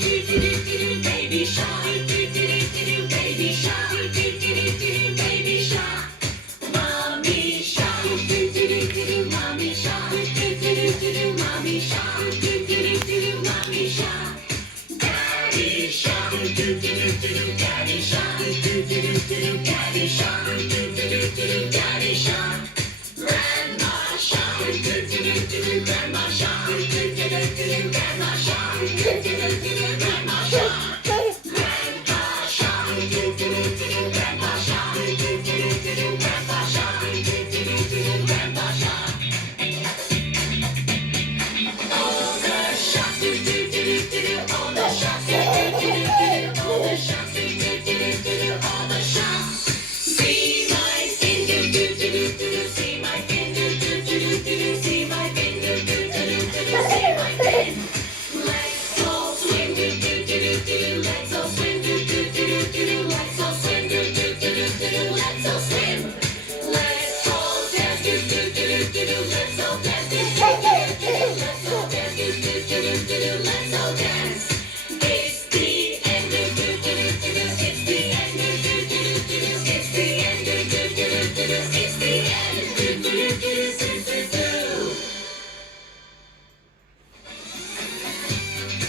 Baby shark, baby shark, baby shark. Mommy shark, mommy shark, mommy shark, mommy shark. Daddy shark, daddy shark, daddy shark, daddy shark. Grandma shark, grandma shark, grandma shark, grandma shark. Grandpa shark, grandpa shark, grandpa shark, grandpa shark. All the sharks, all the sharks, all the sharks, all the sharks. See my fin, see my fin, see my fin, see my fin. Let's all swim, let's all swim, let's all swim, let's all swim. Let's all dance, let's all dance, let's all dance, let's all dance. It's the end, it's the end, it's the end,